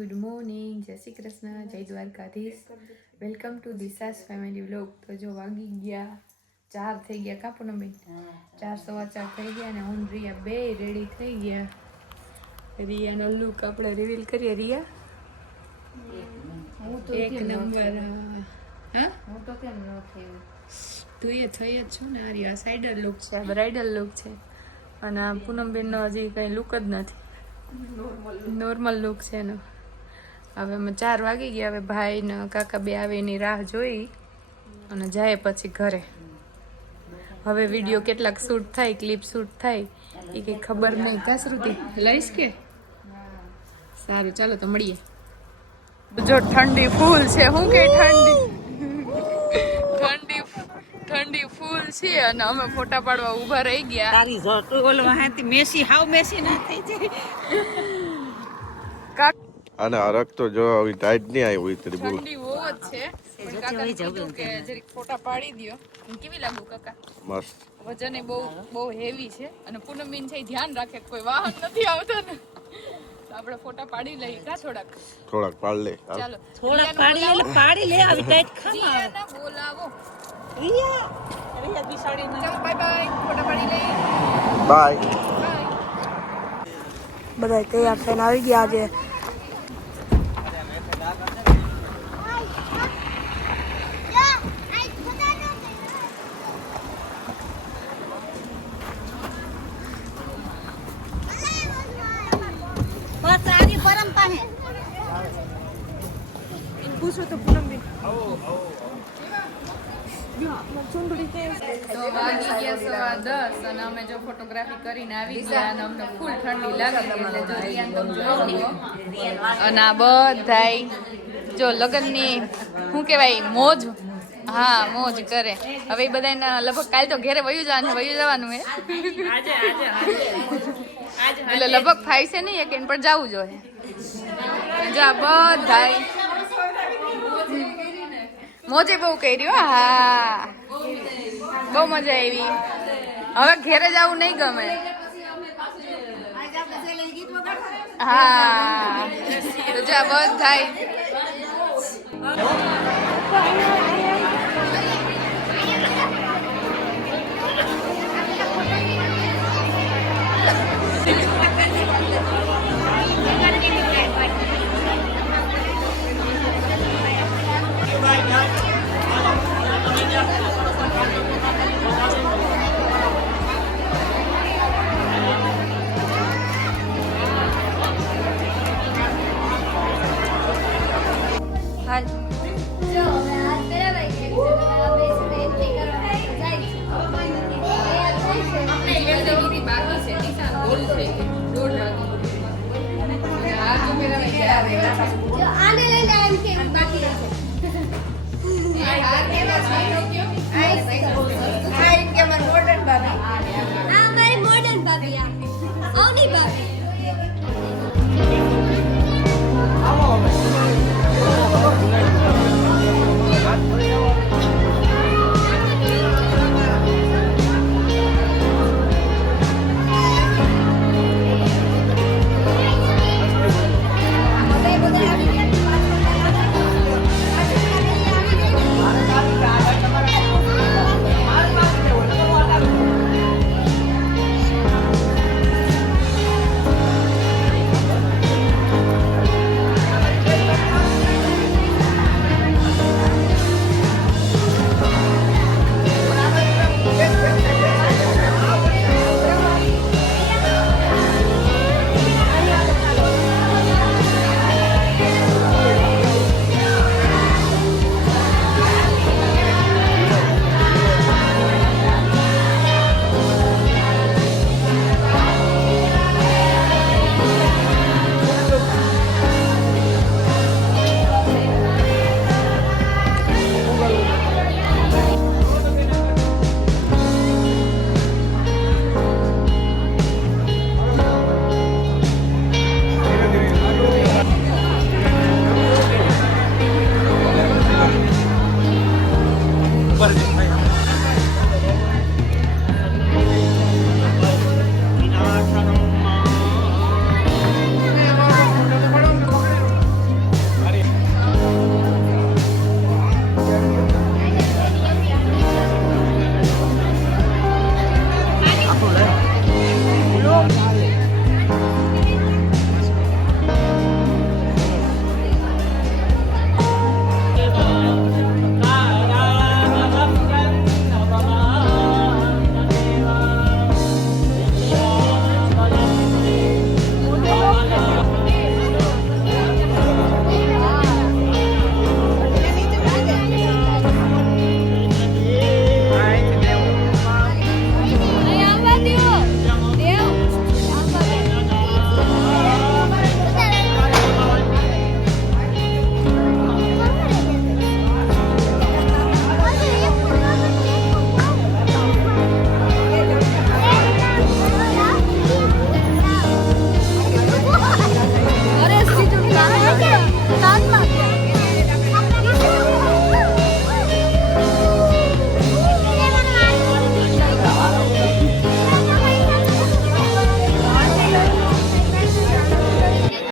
Good morning, જય શ્રી કૃષ્ણ, જય Dwarkadhish. Welcome to દિશાસ ફેમિલી વ્લોગ. તો જો વાગી ગયા 4 થઈ ગયા કા પૂનમબેન? 4:15 થઈ ગયા અને હું રિયા બે રેડી થઈ ગયા. રિયાનો લુક આપણે રિવીલ કરીએ. રિયા એક નંબર. હા હું તો કેમ ન થઈ? તું એ થઈ જ છું ને. રિયા સાઇડર લુક છે, બ્રાઇડલ લુક છે અને પૂનમબેનનો હજી કંઈ લુક જ નથી, નોર્મલ લુક છે એનો. હવે અમે 4 વાગી ગયા. હવે ભાઈ ને કાકા બે આવે એની રાહ જોઈ અને જાય પછી ઘરે. હવે વિડીયો કેટલાક શૂટ થાય, ક્લિપ શૂટ થાય એ કંઈ ખબર નહીં. કા શ્રુતિ લઈશ કે? સારું, ચાલો તો મળીએ. જો ઠંડી ફૂલ છે. શું કે ઠંડી ફૂલ છે અને અમે ફોટા પાડવા ઊભા રહી ગયા. તારી જો તું ઓલ વાહતી મેસી હાવ મેસી ના થઈ જાય. અને હરક તો જો આવી ટાઈટ નહીં આવી હોય તરી બહુ ઠંડી બહુ જ છે. પણ કાકા કીધું કે જરીક ફોટા પાડી દ્યો. કેવી લાગુ કાકા? મસ્ત. વજન એ બહુ હેવી છે અને પૂનમબેન છે ધ્યાન રાખે કોઈ વાહન નથી આવતા ને, તો આપણે ફોટા પાડી લઈએ. કા થોડાક પાડ લે. ચાલો થોડાક પાડી લે આવી ટાઈટ ખાવા. રિયાને બોલાવો. રિયા બિસાડી ના. ચાલો બાય બાય, ફોટા પાડી લઈએ. બાય. બધા તૈયાર થઈને આવી ગયા છે. પૂછો તો પૂનમબેન. તો વાગી ગયા 10:15 અને અમે જો ફોટોગ્રાફી કરીને આવી ગયા અને અમને ફૂલ ઠંડી લાગી એટલે જો રિયાન તમે જોઈ લો. અને આ બધાય જો લગનની શું કહેવાય મોજ, હા મોજ કરે. હવે એ બધાના લગભગ કાલ તો ઘરે વયું જવાનું હે એટલે લગભગ ફાઈ છે નહીં એક પણ જવું જોઈએ. જા બધાય મોજે બહુ કરી હો. હા બહુ મજા આવી. હવે ઘેરે જવું નહીં ગમે. હા તો જા બધાય